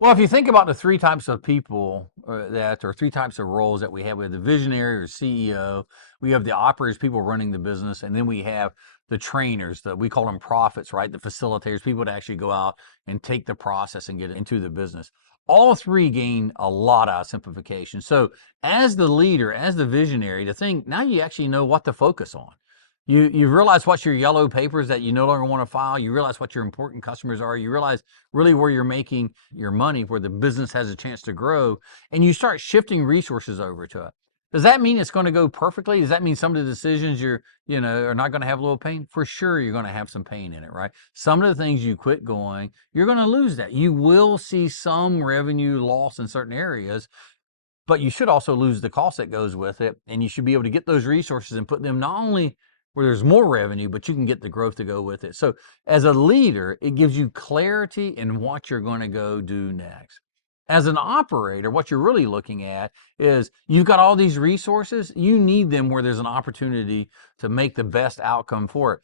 Well, if you think about the three types of people or three types of roles that we have the visionary or CEO, we have the operators, people running the business, and then we have the trainers, we call them prophets, right? The facilitators, people that actually go out and take the process and get it into the business. All three gain a lot out of simplification. So as the leader, as the visionary, the thing, now you actually know what to focus on. You realize what's your yellow papers that you no longer want to file. You realize what your important customers are. You realize really where you're making your money, where the business has a chance to grow, and you start shifting resources over to it. Does that mean it's going to go perfectly? Does that mean some of the decisions are not going to have a little pain? For sure, you're going to have some pain in it, right? Some of the things you quit going, you're going to lose that. You will see some revenue loss in certain areas, but you should also lose the cost that goes with it, and you should be able to get those resources and put them not only where there's more revenue, but you can get the growth to go with it. So as a leader, it gives you clarity in what you're going to go do next. As an operator, what you're really looking at is you've got all these resources, you need them where there's an opportunity to make the best outcome for it.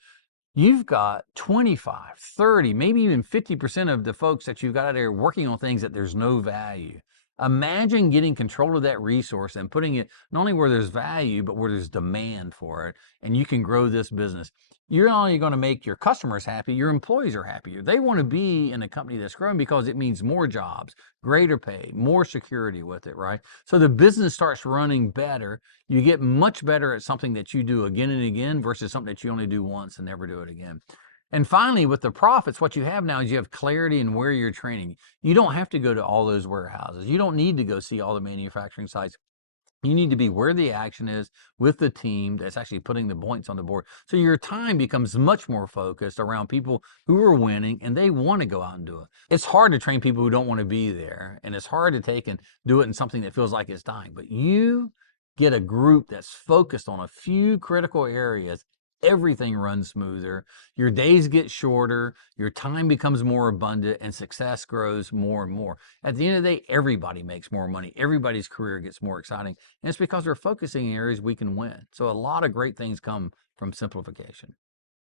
You've got 25, 30, maybe even 50% of the folks that you've got out there working on things that there's no value. Imagine getting control of that resource and putting it not only where there's value, but where there's demand for it, and you can grow this business. You're not only going to make your customers happy, your employees are happier. They want to be in a company that's growing because it means more jobs, greater pay, more security with it, right? So the business starts running better. You get much better at something that you do again and again versus something that you only do once and never do it again. And finally, with the profits, what you have now is you have clarity in where you're training. You don't have to go to all those warehouses. You don't need to go see all the manufacturing sites. You need to be where the action is with the team that's actually putting the points on the board. So your time becomes much more focused around people who are winning and they want to go out and do it. It's hard to train people who don't want to be there, and it's hard to take and do it in something that feels like it's dying. But you get a group that's focused on a few critical areas, everything runs smoother, your days get shorter, your time becomes more abundant, and success grows more and more. At the end of the day, everybody makes more money. Everybody's career gets more exciting. And it's because we're focusing in areas we can win. So a lot of great things come from simplification.